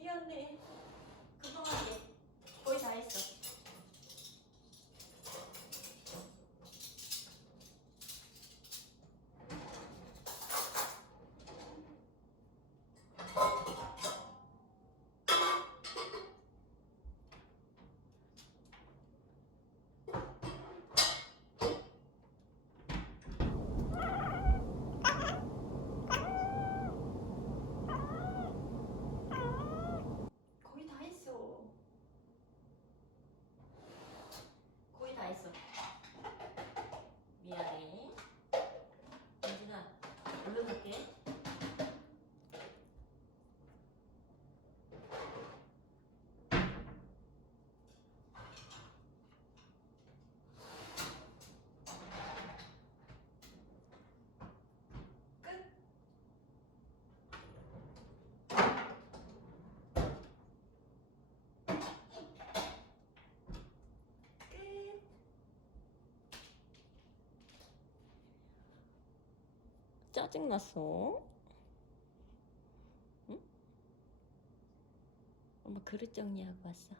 미안해. 금방 할게. 거의 다 했어. 거의 다 했어. 거의 다 했어. 미안해. 민진아, 얼른 갈게. 끝. 끝. 짜증났어? 응? 엄마 그릇 정리하고 왔어.